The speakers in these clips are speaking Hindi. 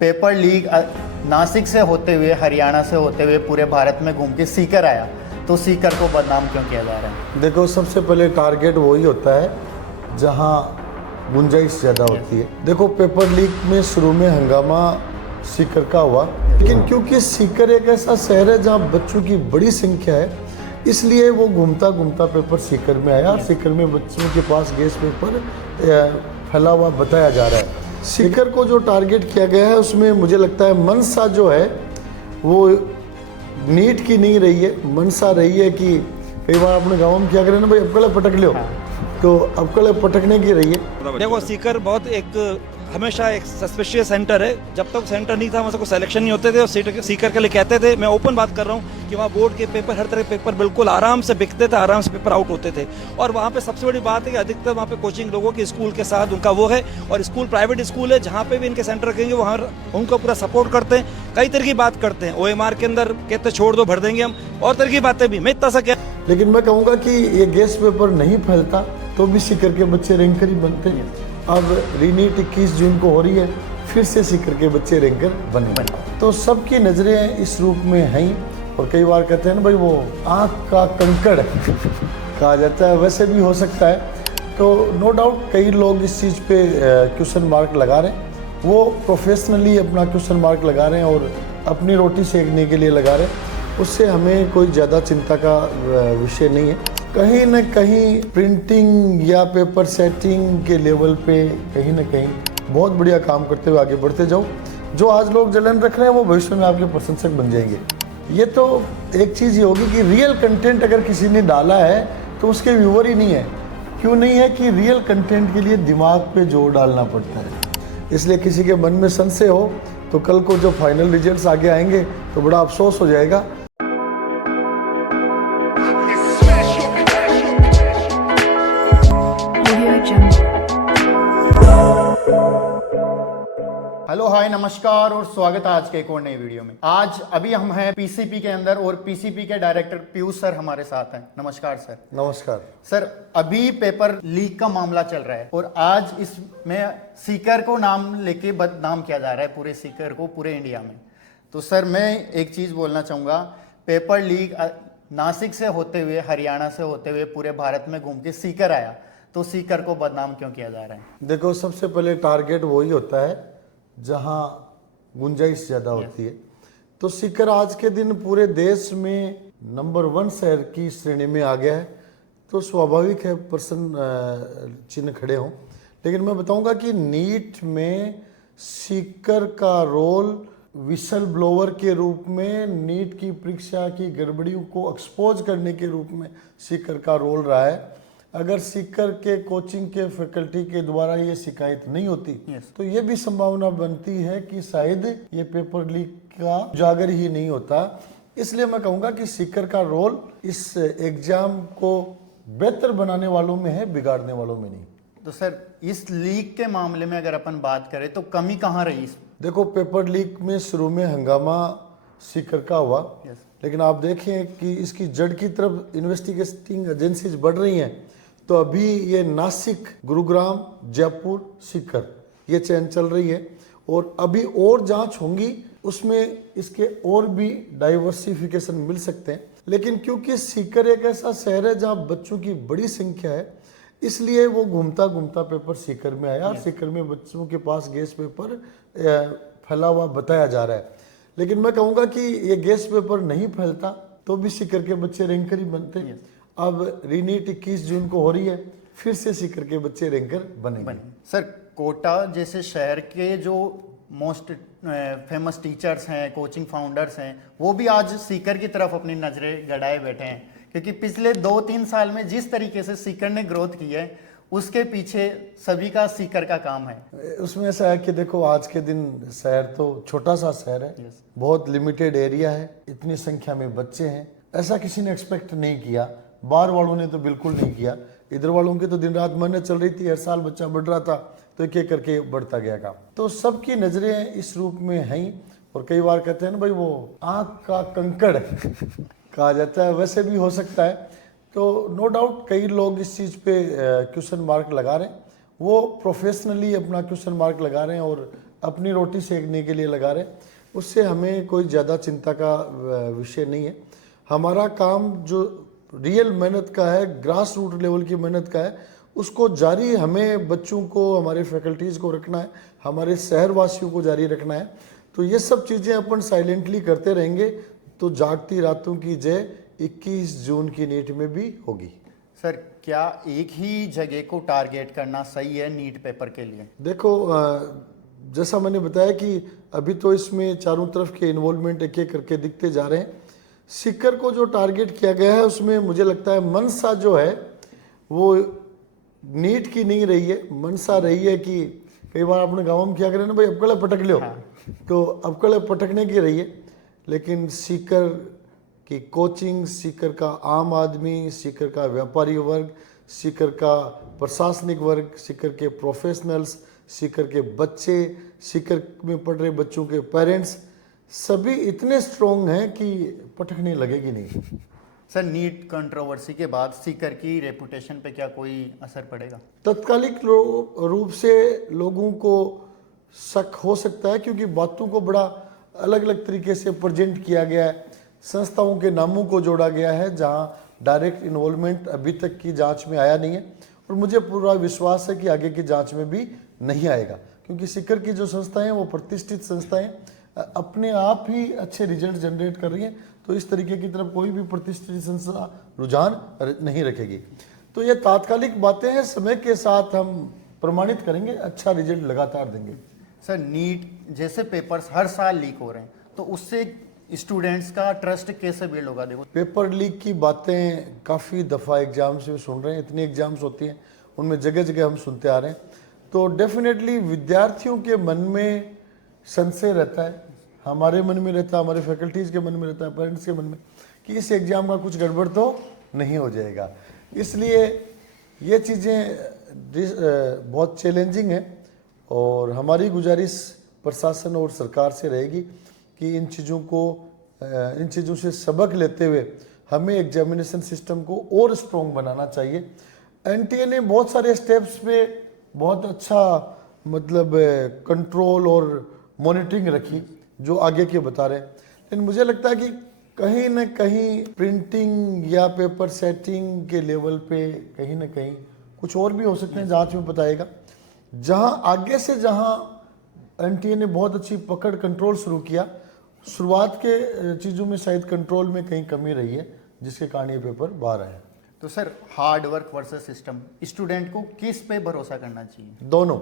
पेपर लीक नासिक से होते हुए हरियाणा से होते हुए पूरे भारत में घूम के सीकर आया, तो सीकर को बदनाम क्यों किया जा रहा है? देखो, सबसे पहले टारगेट वही होता है जहां गुंजाइश ज़्यादा होती है। देखो, पेपर लीक में शुरू में हंगामा सीकर का हुआ, लेकिन क्योंकि सीकर एक ऐसा शहर है जहां बच्चों की बड़ी संख्या है, इसलिए वो घूमता घूमता पेपर सीकर में आया। सीकर में बच्चों के पास गैस पेपर फैला हुआ बताया जा रहा है। सीकर को जो टारगेट किया गया है उसमें मुझे लगता है मंशा जो है वो नीट की नहीं रही है, मंशा रही है कि कई बार अपने गाँव में क्या करें ना भाई, अबकले पटक लो, तो अबकले पटकने की रही है। देखो, सीकर बहुत एक हमेशा एक सस्पिशियस सेंटर है। जब तक सेंटर नहीं था वहाँ से कोई सिलेक्शन नहीं होते थे और सीकर के लिए कहते थे। मैं ओपन बात कर रहा हूँ कि वहाँ बोर्ड के पेपर, हर तरह के पेपर बिल्कुल आराम से बिकते थे, आराम से पेपर आउट होते थे। और वहाँ पे सबसे बड़ी बात है कि अधिकतर वहाँ पे कोचिंग लोगों के स्कूल के साथ उनका वो है, और स्कूल प्राइवेट स्कूल है, जहाँ पे भी इनके सेंटर रखेंगे वहाँ उनको पूरा सपोर्ट करते हैं। कई तरह की बात करते हैं, OMR के अंदर कहते छोड़ दो, भर देंगे हम, और तरह की बातें भी। मैं इतना सा कह, लेकिन मैं कहूँगा कि ये गैस पेपर नहीं फैलता तो भी सीकर के बच्चे रैंकर ही बनते हैं। अब रीनीट 21 जून को हो रही है, फिर से सीकर के बच्चे रैंकर बनेंगे। तो सबकी नज़रें इस रूप में हैं, और कई बार कहते हैं ना भाई, वो आँख का कंकड़ कहा जाता है, वैसे भी हो सकता है। तो नो डाउट कई लोग इस चीज़ पे क्वेश्चन मार्क लगा रहे हैं, वो प्रोफेशनली अपना क्वेश्चन मार्क लगा रहे हैं और अपनी रोटी सेकने के लिए लगा रहे हैं। उससे हमें कोई ज़्यादा चिंता का विषय नहीं है। कहीं न कहीं प्रिंटिंग या पेपर सेटिंग के लेवल पे कहीं न कहीं बहुत बढ़िया काम करते हुए आगे बढ़ते जाओ। जो आज लोग जलन रख रहे हैं वो भविष्य में आपके प्रशंसक बन जाएंगे। ये तो एक चीज़ ये होगी कि रियल कंटेंट अगर किसी ने डाला है तो उसके व्यूअर ही नहीं है। क्यों नहीं है? कि रियल कंटेंट के लिए दिमाग पे जोर डालना पड़ता है। इसलिए किसी के मन में संशय हो तो कल को जो फाइनल रिजल्ट्स आगे आएंगे तो बड़ा अफसोस हो जाएगा। हेलो, हाय, नमस्कार और स्वागत है आज के एक और नई वीडियो में। आज अभी हम हैं पीसीपी के अंदर और पीसीपी के डायरेक्टर पीयूष सर हमारे साथ हैं। नमस्कार सर। नमस्कार सर, अभी पेपर लीक का मामला चल रहा है और आज इसमें सीकर को नाम लेके बदनाम किया जा रहा है, पूरे सीकर को, पूरे इंडिया में। तो सर, मैं एक चीज़ बोलना चाहूँगा, पेपर लीक नासिक से होते हुए हरियाणा से होते हुए पूरे भारत में घूम के सीकर आया, तो सीकर को बदनाम क्यों किया जा रहा है? देखो, सबसे पहले टारगेट वही होता है जहां गुंजाइश ज़्यादा होती है। तो सीकर आज के दिन पूरे देश में नंबर 1 शहर की श्रेणी में आ गया है, तो स्वाभाविक है प्रश्न चिन्ह खड़े हों। लेकिन मैं बताऊंगा कि नीट में सीकर का रोल विसल ब्लोअर के रूप में, नीट की परीक्षा की गड़बड़ियों को एक्सपोज करने के रूप में सीकर का रोल रहा है। अगर सीकर के कोचिंग के फैकल्टी के द्वारा ये शिकायत नहीं होती तो ये भी संभावना बनती है कि शायद ये पेपर लीक का उजागर ही नहीं होता। इसलिए मैं कहूँगा कि सीकर का रोल इस एग्जाम को बेहतर बनाने वालों में है, बिगाड़ने वालों में नहीं। तो सर, इस लीक के मामले में अगर अपन बात करें तो कमी कहाँ रही? देखो, पेपर लीक में शुरू में हंगामा सीकर का हुआ, लेकिन आप देखें कि इसकी जड़ की तरफ इन्वेस्टिगेटिंग एजेंसीज बढ़ रही हैं। तो अभी ये नासिक, गुरुग्राम, जयपुर, सीकर ये चेन चल रही है, और अभी और जांच होंगी, उसमें इसके और भी डाइवर्सिफिकेशन मिल सकते हैं। लेकिन क्योंकि सीकर एक ऐसा शहर है जहां बच्चों की बड़ी संख्या है, इसलिए वो घूमता घूमता पेपर सीकर में आया। सीकर में बच्चों के पास गैस पेपर फैला हुआ बताया जा रहा है। लेकिन मैं कहूँगा कि ये गैस पेपर नहीं फैलता तो भी सीकर के बच्चे रैंकर ही बनते हैं। अब रीनीट 21 जून को हो रही है, फिर से सीकर के बच्चे रैंकर बनेंगे। सर, कोटा जैसे शहर के जो मोस्ट फेमस टीचर्स हैं, कोचिंग फाउंडर्स हैं, वो भी आज सीकर की तरफ अपनी नजरें गड़ाए बैठे हैं, क्योंकि पिछले 2-3 साल में जिस तरीके से सीकर ने ग्रोथ की है उसके पीछे सभी का सीकर का काम है। उसमें ऐसा है कि देखो, आज के दिन शहर तो छोटा सा शहर है, बहुत लिमिटेड एरिया है, इतनी संख्या में बच्चे हैं, ऐसा किसी ने एक्सपेक्ट नहीं किया। बाहर वालों ने तो बिल्कुल नहीं किया। इधर वालों की तो दिन रात मेहनत चल रही थी, हर साल बच्चा बढ़ रहा था, तो एक एक करके बढ़ता गया काम। तो सबकी नज़रें इस रूप में हैं, और कई बार कहते हैं ना भाई, वो आँख का कंकड़ कहा जाता है, वैसे भी हो सकता है। तो नो डाउट कई लोग इस चीज़ पे क्वेश्चन मार्क लगा रहे हैं, वो प्रोफेशनली अपना क्वेश्चन मार्क लगा रहे हैं और अपनी रोटी सेकने के लिए लगा रहे हैं, उससे हमें कोई ज़्यादा चिंता का विषय नहीं है। हमारा काम जो रियल मेहनत का है, ग्रास रूट लेवल की मेहनत का है, उसको जारी हमें बच्चों को, हमारे फैकल्टीज़ को रखना है, हमारे शहरवासियों को जारी रखना है। तो ये सब चीज़ें अपन साइलेंटली करते रहेंगे तो जागती रातों की जय 21 जून की नीट में भी होगी। सर क्या एक ही जगह को टारगेट करना सही है नीट पेपर के लिए? देखो, जैसा मैंने बताया कि अभी तो इसमें चारों तरफ के इन्वॉल्वमेंट एक एक करके दिखते जा रहे हैं। सीकर को जो टारगेट किया गया है उसमें मुझे लगता है मनसा जो है वो नीट की नहीं रही है, मनसा रही है कि कई बार अपने गाँव में क्या करें ना भाई, अबकड़ा पटक लो, तो अबकड़ा पटकने की रही है। लेकिन सीकर की कोचिंग, सीकर का आम आदमी, सीकर का व्यापारी वर्ग, सीकर का प्रशासनिक वर्ग, सीकर के प्रोफेशनल्स, सीकर के बच्चे, सीकर में पढ़ रहे बच्चों के पेरेंट्स, सभी इतने स्ट्रॉन्ग हैं कि पटकने लगेगी नहीं। सर नीट कंट्रोवर्सी के बाद सीकर की रेपुटेशन पे क्या कोई असर पड़ेगा? तत्कालिक रूप से लोगों को शक हो सकता है, क्योंकि बातों को बड़ा अलग अलग तरीके से प्रेजेंट किया गया है, संस्थाओं के नामों को जोड़ा गया है जहां डायरेक्ट इन्वॉल्वमेंट अभी तक की जांच में आया नहीं है, और मुझे पूरा विश्वास है कि आगे की जांच में भी नहीं आएगा, क्योंकि सीकर की जो संस्थाएं हैं वो प्रतिष्ठित संस्थाएं अपने आप ही अच्छे रिजल्ट जनरेट कर रही हैं, तो इस तरीके की तरफ कोई भी प्रतिष्ठित संस्था रुझान नहीं रखेगी। तो ये तात्कालिक बातें हैं, समय के साथ हम प्रमाणित करेंगे, अच्छा रिजल्ट लगातार देंगे। सर नीट जैसे पेपर्स हर साल लीक हो रहे हैं, तो उससे स्टूडेंट्स का ट्रस्ट कैसे बिल्ड होगा? देखो पेपर लीक की बातें काफ़ी दफ़ा एग्जाम्स में सुन रहे हैं, इतनी एग्जाम्स होती हैं उनमें जगह जगह हम सुनते आ रहे हैं, तो डेफिनेटली विद्यार्थियों के मन में संशय रहता है, हमारे मन में रहता है, हमारे फैकल्टीज़ के मन में रहता है, पेरेंट्स के मन में, कि इस एग्ज़ाम का कुछ गड़बड़ तो नहीं हो जाएगा। इसलिए ये चीज़ें बहुत चैलेंजिंग हैं, और हमारी गुजारिश प्रशासन और सरकार से रहेगी कि इन चीज़ों से सबक लेते हुए हमें एग्जामिनेशन सिस्टम को और स्ट्रॉन्ग बनाना चाहिए। एनटीए ने बहुत सारे स्टेप्स पे बहुत अच्छा मतलब कंट्रोल और मॉनिटरिंग रखी जो आगे के बता रहे हैं, लेकिन मुझे लगता है कि कहीं न कहीं प्रिंटिंग या पेपर सेटिंग के लेवल पे कहीं ना कहीं कुछ और भी हो सकते हैं, जांच में बताएगा। जहां आगे से जहां एनटीए ने बहुत अच्छी पकड़ कंट्रोल शुरू किया, शुरुआत के चीज़ों में शायद कंट्रोल में कहीं कमी रही है, जिसके कारण ये पेपर बाहर आया। तो sir hard work versus system, student को किस पे भरोसा करना चाहिए? दोनों।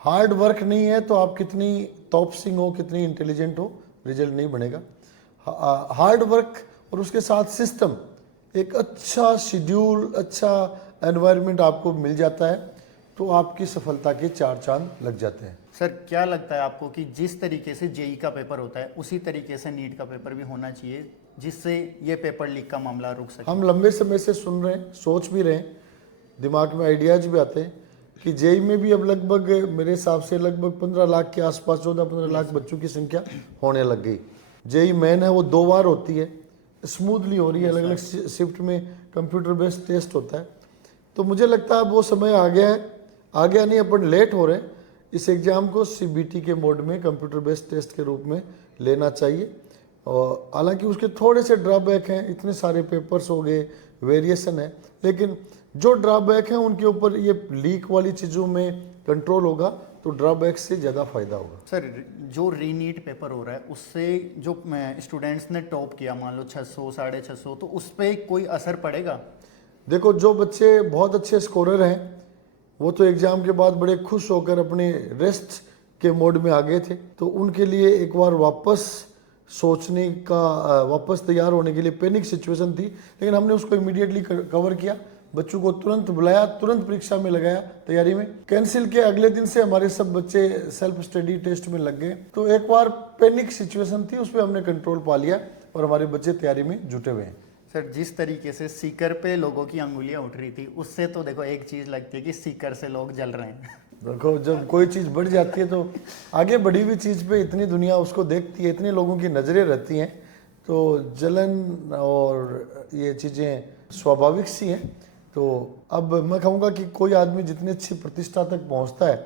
हार्ड वर्क नहीं है तो आप कितनी टॉपसिंग हो, कितनी इंटेलिजेंट हो, रिजल्ट नहीं बनेगा। हार्ड वर्क और उसके साथ सिस्टम, एक अच्छा शेड्यूल, अच्छा एनवायरनमेंट आपको मिल जाता है तो आपकी सफलता के 4 चांद लग जाते हैं। सर क्या लगता है आपको कि जिस तरीके से जेई का पेपर होता है उसी तरीके से नीट का पेपर भी होना चाहिए, जिससे ये पेपर लीक का मामला रुक सके? हम लंबे समय से सुन रहे हैं, सोच भी रहे हैं, दिमाग में आइडियाज भी आते हैं कि जेई में भी अब लगभग मेरे हिसाब से लगभग 15 लाख के आसपास, 14-15 लाख बच्चों की संख्या होने लग गई। जेई मेन है वो 2 बार होती है, स्मूथली हो रही है, अलग अलग शिफ्ट में कंप्यूटर बेस्ड टेस्ट होता है। तो मुझे लगता है अब वो समय आ गया है, आ गया नहीं, अपन लेट हो रहे हैं। इस एग्ज़ाम को सीबीटी के मोड में कंप्यूटर बेस्ड टेस्ट के रूप में लेना चाहिए, और हालांकि उसके थोड़े से ड्रॉबैक हैं, इतने सारे पेपर्स हो गए, वेरिएशन है, लेकिन जो ड्रॉबैक हैं उनके ऊपर ये लीक वाली चीज़ों में कंट्रोल होगा तो ड्रॉबैक से ज़्यादा फायदा होगा। सर जो रीनीट पेपर हो रहा है उससे जो स्टूडेंट्स ने टॉप किया, मान लो 600 650, तो उस पर कोई असर पड़ेगा? देखो, जो बच्चे बहुत अच्छे स्कोरर हैं वो तो एग्ज़ाम के बाद बड़े खुश होकर अपने रेस्ट के मोड में आ गए थे, तो उनके लिए एक बार वापस सोचने का, वापस तैयार होने के लिए पैनिक सिचुएशन थी, लेकिन हमने उसको इमीडिएटली कवर किया, बच्चों को तुरंत बुलाया, तुरंत परीक्षा में लगाया, तैयारी में कैंसिल के अगले दिन से हमारे सब बच्चे सेल्फ स्टडी टेस्ट में लग गए। तो एक बार पैनिक सिचुएशन थी, उस पर हमने कंट्रोल पा लिया और हमारे बच्चे तैयारी में जुटे हुए हैं। सर जिस तरीके से सीकर पे लोगों की अंगुलियां उठ रही थी, उससे तो देखो एक चीज़ लगती है कि सीकर से लोग जल रहे हैं। देखो, जब कोई चीज़ बढ़ जाती है तो आगे बढ़ी हुई चीज़ पे इतनी दुनिया उसको देखती है, इतने लोगों की नज़रें रहती हैं, तो जलन और ये चीज़ें स्वाभाविक सी हैं। तो अब मैं कहूँगा कि कोई आदमी जितनी अच्छी प्रतिष्ठा तक पहुँचता है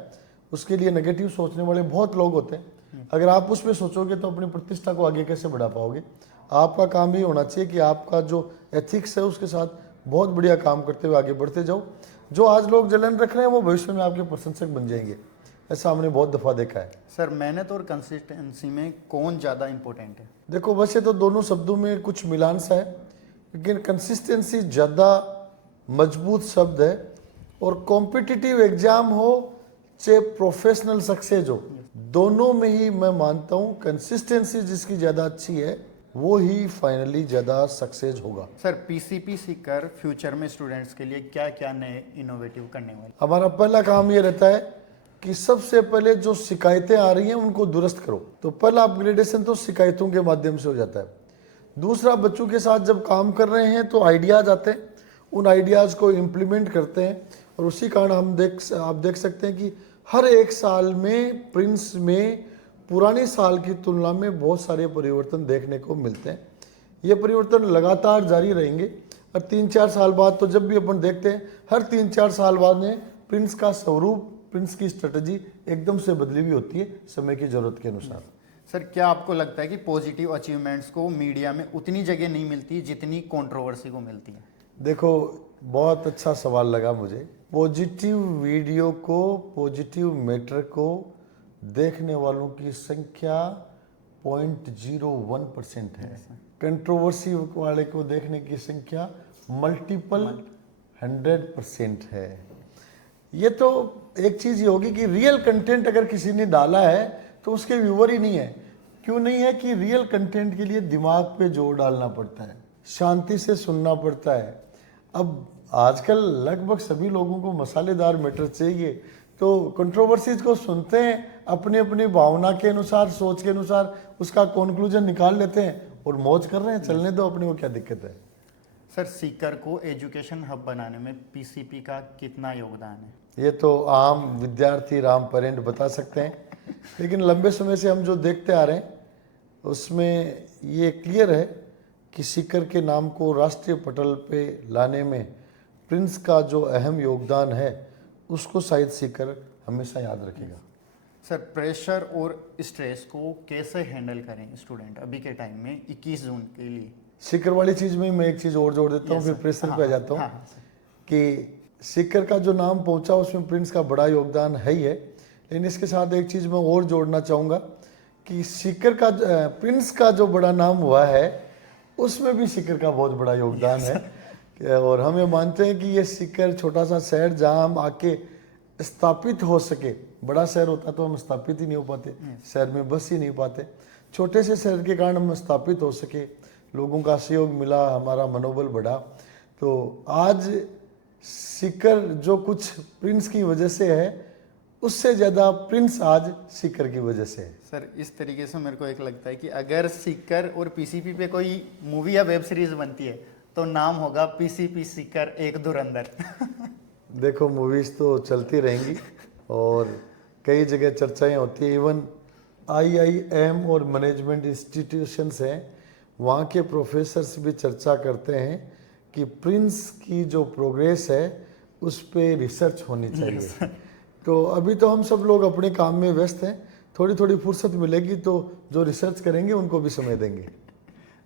उसके लिए नेगेटिव सोचने वाले बहुत लोग होते हैं। अगर आप उसमें सोचोगे तो अपनी प्रतिष्ठा को आगे कैसे बढ़ा पाओगे। आपका काम ये होना चाहिए कि आपका जो एथिक्स है उसके साथ बहुत बढ़िया काम करते हुए आगे बढ़ते जाओ। जो आज लोग जलन रख रहे हैं वो भविष्य में आपके प्रशंसक बन जाएंगे, ऐसा हमने बहुत दफ़ा देखा है। सर मेहनत और कंसिस्टेंसी में कौन ज़्यादा इम्पोर्टेंट है? देखो वैसे तो दोनों शब्दों में कुछ मिलान सा है, लेकिन कंसिस्टेंसी ज़्यादा मजबूत शब्द है। और कॉम्पिटिटिव एग्जाम हो चाहे प्रोफेशनल सक्सेस हो, दोनों में ही मैं मानता हूँ कंसिस्टेंसी जिसकी ज़्यादा अच्छी है वो ही फाइनली ज़्यादा सक्सेस होगा। सर पीसीपी सीकर फ्यूचर में स्टूडेंट्स के लिए क्या क्या नए इनोवेटिव करने वाले? हमारा पहला काम ये रहता है कि सबसे पहले जो शिकायतें आ रही हैं उनको दुरुस्त करो। तो पहला अपग्रेडेशन तो शिकायतों के माध्यम से हो जाता है। दूसरा, बच्चों के साथ जब काम कर रहे हैं तो आइडियाज़ आते हैं, उन आइडियाज़ को इम्प्लीमेंट करते हैं। और उसी कारण आप देख सकते हैं कि हर एक साल में प्रिंस में पुरानी साल की तुलना में बहुत सारे परिवर्तन देखने को मिलते हैं। ये परिवर्तन लगातार जारी रहेंगे और 3-4 साल बाद तो जब भी अपन देखते हैं हर 3-4 साल बाद में प्रिंस का स्वरूप, प्रिंस की स्ट्रेटजी एकदम से बदली हुई होती है समय की ज़रूरत के अनुसार। सर क्या आपको लगता है कि पॉजिटिव अचीवमेंट्स को मीडिया में उतनी जगह नहीं मिलती जितनी कंट्रोवर्सी को मिलती है? देखो बहुत अच्छा सवाल लगा मुझे। पॉजिटिव वीडियो को, पॉजिटिव मैटर को देखने वालों की संख्या 0.01% है। कंट्रोवर्सी वाले को देखने की संख्या मल्टीपल 100% है। ये तो एक चीज़ ये होगी कि रियल कंटेंट अगर किसी ने डाला है तो उसके व्यूअर ही नहीं है। क्यों नहीं है? कि रियल कंटेंट के लिए दिमाग पे जोर डालना पड़ता है, शांति से सुनना पड़ता है। अब आजकल लगभग सभी लोगों को मसालेदार मैटर चाहिए, तो कंट्रोवर्सीज को सुनते हैं, अपनी अपनी भावना के अनुसार, सोच के अनुसार उसका कंक्लूजन निकाल लेते हैं और मौज कर रहे हैं। चलने दो, अपने को क्या दिक्कत है। सर सीकर को एजुकेशन हब बनाने में पीसीपी का कितना योगदान है? ये तो आम विद्यार्थी राम पेरेंट बता सकते हैं, लेकिन लंबे समय से हम जो देखते आ रहे हैं उसमें ये क्लियर है कि सीकर के नाम को राष्ट्रीय पटल पे लाने में प्रिंस का जो अहम योगदान है उसको शायद सीकर हमेशा याद रखेगा। सर प्रेशर और स्ट्रेस को कैसे हैंडल करें स्टूडेंट अभी के टाइम में 21 जून के लिए? सीकर वाली चीज़ में मैं एक चीज़ और जोड़ देता हूँ, फिर प्रेशर पे आ जाता हूँ कि सीकर का जो नाम पहुँचा उसमें प्रिंस का बड़ा योगदान है ही है। लेकिन इसके साथ एक चीज़ मैं और जोड़ना चाहूँगा कि सीकर का प्रिंस का जो बड़ा नाम हुआ है उसमें भी सीकर का बहुत बड़ा योगदान है। और हम ये मानते हैं कि ये सीकर छोटा सा शहर जहाँ हम आके स्थापित हो सके, बड़ा शहर होता तो हम स्थापित ही नहीं हो पाते, शहर में बस ही नहीं पाते। छोटे से शहर के कारण हम स्थापित हो सके, लोगों का सहयोग मिला, हमारा मनोबल बढ़ा। तो आज सीकर जो कुछ प्रिंस की वजह से है उससे ज़्यादा प्रिंस आज सीकर की वजह से है। सर इस तरीके से मेरे को एक लगता है कि अगर सीकर और पीसीपी पे कोई मूवी या वेब सीरीज बनती है तो नाम होगा पीसीपी सीकर एक धुरंधर। देखो मूवीज़ तो चलती रहेंगी और कई जगह चर्चाएं होती है। इवन IIM और मैनेजमेंट इंस्टीट्यूशंस हैं, वहाँ के प्रोफेसर्स भी चर्चा करते हैं कि प्रिंस की जो प्रोग्रेस है उस पर रिसर्च होनी चाहिए। तो अभी तो हम सब लोग अपने काम में व्यस्त हैं, थोड़ी थोड़ी फुर्सत मिलेगी तो जो रिसर्च करेंगे उनको भी समय देंगे।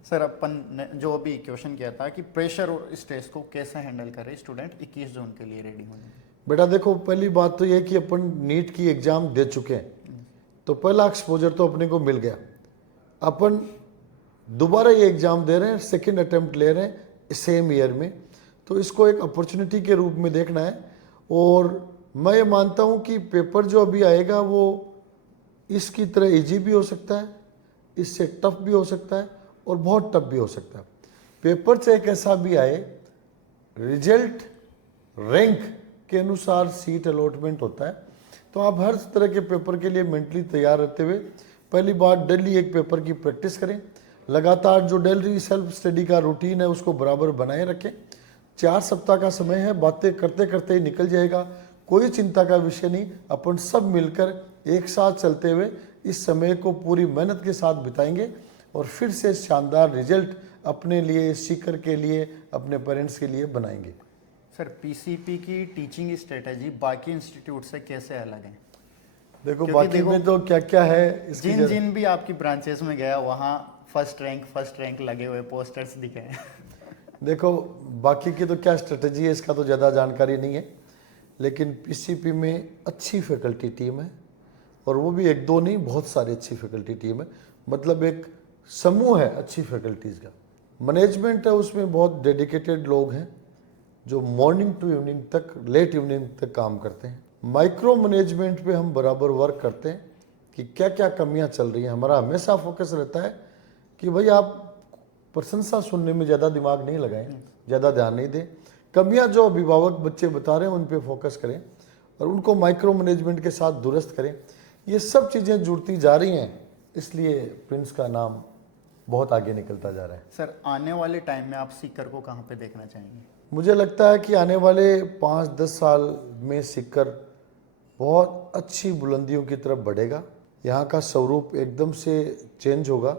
सर अपन ने जो अभी क्वेश्चन किया था कि प्रेशर और स्ट्रेस को कैसे हैंडल करे स्टूडेंट 21 जून के लिए रेडी होने? बेटा देखो पहली बात तो ये कि अपन नीट की एग्ज़ाम दे चुके हैं, तो पहला एक्सपोजर तो अपने को मिल गया। अपन दोबारा ये एग्ज़ाम दे रहे हैं, सेकेंड अटेम्प्ट ले रहे हैं सेम ईयर में, तो इसको एक अपॉर्चुनिटी के रूप में देखना है। और मैं ये मानता हूँ कि पेपर जो अभी आएगा वो इसकी तरह इजी भी हो सकता है, इससे टफ भी हो सकता है और बहुत टफ भी हो सकता है। पेपर से एक ऐसा भी आए, रिजल्ट रैंक के अनुसार सीट अलॉटमेंट होता है, तो आप हर तरह के पेपर के लिए मेंटली तैयार रहते हुए पहली बार डेली एक पेपर की प्रैक्टिस करें। लगातार जो डेली सेल्फ स्टडी का रूटीन है उसको बराबर बनाए रखें। 4 सप्ताह का समय है, बातें करते करते ही निकल जाएगा, कोई चिंता का विषय नहीं। अपन सब मिलकर एक साथ चलते हुए इस समय को पूरी मेहनत के साथ बिताएंगे और फिर से शानदार रिजल्ट अपने लिए, सीकर के लिए, अपने पेरेंट्स के लिए बनाएंगे। सर पीसीपी की टीचिंग स्ट्रेटजी बाकी इंस्टीट्यूट से कैसे अलग है? देखो क्योंकि बाकी में तो क्या क्या है इसकी जिन जिन भी आपकी ब्रांचेस में गया वहाँ फर्स्ट रैंक लगे हुए पोस्टर्स दिखे हैं। देखो बाकी की तो क्या स्ट्रेटजी है इसका तो ज़्यादा जानकारी नहीं है, लेकिन पीसीपी में अच्छी फैकल्टी टीम है, और वो भी एक दो नहीं, बहुत सारी अच्छी फैकल्टी टीम है। मतलब एक समूह है अच्छी फैकल्टीज़ का। मैनेजमेंट है उसमें बहुत डेडिकेटेड लोग हैं जो मॉर्निंग टू इवनिंग तक, लेट इवनिंग तक काम करते हैं। माइक्रो मैनेजमेंट पे हम बराबर वर्क करते हैं कि क्या क्या कमियां चल रही हैं। हमारा हमेशा फोकस रहता है कि भाई आप प्रशंसा सुनने में ज़्यादा दिमाग नहीं लगाएं, ज़्यादा ध्यान नहीं दें। कमियां जो अभिभावक बच्चे बता रहे हैं उन पे फोकस करें और उनको माइक्रो मैनेजमेंट के साथ दुरुस्त करें। ये सब चीज़ें जुड़ती जा रही हैं, इसलिए प्रिंस का नाम बहुत आगे निकलता जा रहा है। सर आने वाले टाइम में आप सीकर को कहाँ पे देखना चाहेंगे? मुझे लगता है कि आने वाले 5-10 साल में सीकर बहुत अच्छी बुलंदियों की तरफ बढ़ेगा। यहाँ का स्वरूप एकदम से चेंज होगा।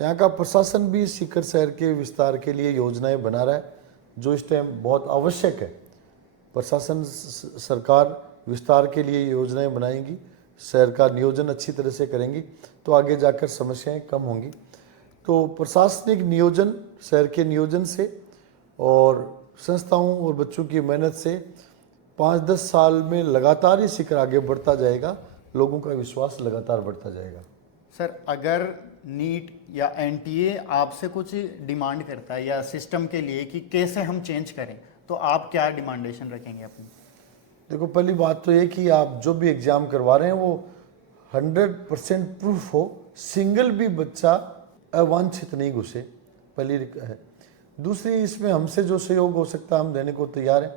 यहाँ का प्रशासन भी सीकर शहर के विस्तार के लिए योजनाएं बना रहा है, जो इस टाइम बहुत आवश्यक है। प्रशासन सरकार विस्तार के लिए योजनाएं बनाएंगी, शहर का नियोजन अच्छी तरह से करेंगी, तो आगे जाकर समस्याएं कम होंगी। तो प्रशासनिक नियोजन, शहर के नियोजन से और संस्थाओं और बच्चों की मेहनत से 5-10 साल में लगातार ही सीकर आगे बढ़ता जाएगा। लोगों का विश्वास लगातार बढ़ता जाएगा। सर अगर नीट या एनटीए आपसे कुछ डिमांड करता है या सिस्टम के लिए कि कैसे हम चेंज करें, तो आप क्या डिमांडेशन रखेंगे अपनी? देखो पहली बात तो ये कि आप जो भी एग्ज़ाम करवा रहे हैं वो 100% प्रूफ हो, सिंगल भी बच्चा अवांछित नहीं घुसे, पहली है। दूसरी, इसमें हमसे जो सहयोग हो सकता है हम देने को तैयार हैं।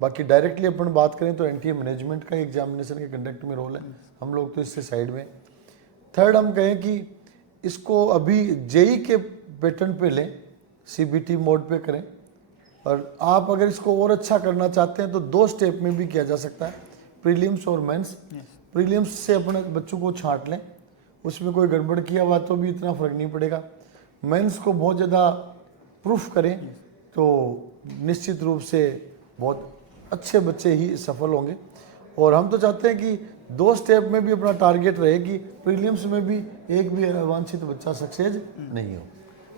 बाकी डायरेक्टली अपन बात करें तो एनटीए मैनेजमेंट का एग्जामिनेशन के कंडक्ट में रोल है, हम लोग तो इससे साइड में। थर्ड, हम कहें कि इसको अभी जेई के पैटर्न पे लें, सीबीटी मोड पे करें, और आप अगर इसको और अच्छा करना चाहते हैं तो 2 स्टेप में भी किया जा सकता है, प्रीलिम्स और मेंस। प्रीलिम्स से अपने बच्चों को छांट लें, उसमें कोई गड़बड़ किया हुआ तो भी इतना फर्क नहीं पड़ेगा। मेंस को बहुत ज़्यादा प्रूफ करें तो निश्चित रूप से बहुत अच्छे बच्चे ही सफल होंगे। और हम तो चाहते हैं कि 2 स्टेप में भी अपना टारगेट रहे कि प्रीलिम्स में भी एक भी अवांछित बच्चा सक्सेस नहीं हो।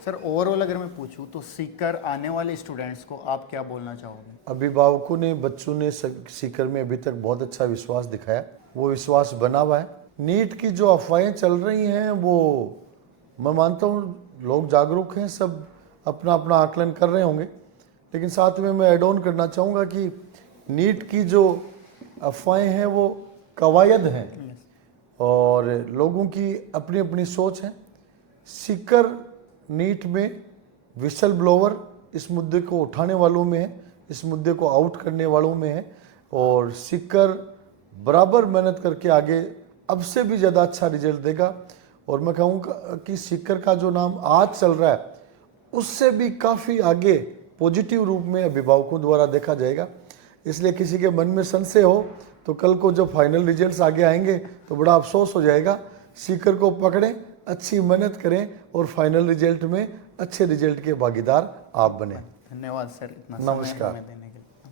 सर ओवरऑल अगर मैं पूछूं तो सीकर आने वाले स्टूडेंट्स को आप क्या बोलना चाहोगे? अभिभावकों ने, बच्चों ने सीकर में अभी तक बहुत अच्छा विश्वास दिखाया, वो विश्वास बना हुआ है। नीट की जो अफवाहें चल रही हैं वो मैं मानता हूँ लोग जागरूक हैं, सब अपना अपना आकलन कर रहे होंगे, लेकिन साथ में मैं ऐड ऑन करना चाहूँगा कि नीट की जो अफवाहें हैं वो कवायद हैं और लोगों की अपनी अपनी सोच है। सीकर नीट में विसल ब्लोवर इस मुद्दे को उठाने वालों में है, इस मुद्दे को आउट करने वालों में है, और सीकर बराबर मेहनत करके आगे अब से भी ज़्यादा अच्छा रिजल्ट देगा। और मैं कहूँगा कि सीकर का जो नाम आज चल रहा है उससे भी काफ़ी आगे पॉजिटिव रूप में अभिभावकों द्वारा देखा जाएगा। इसलिए किसी के मन में संशय हो तो कल को जब फाइनल रिजल्ट्स आगे आएंगे तो बड़ा अफसोस हो जाएगा। सीकर को पकड़ें, अच्छी मेहनत करें और फाइनल रिजल्ट में अच्छे रिजल्ट के भागीदार आप बने। धन्यवाद सर, इतना नमस्कार। समय हमें देने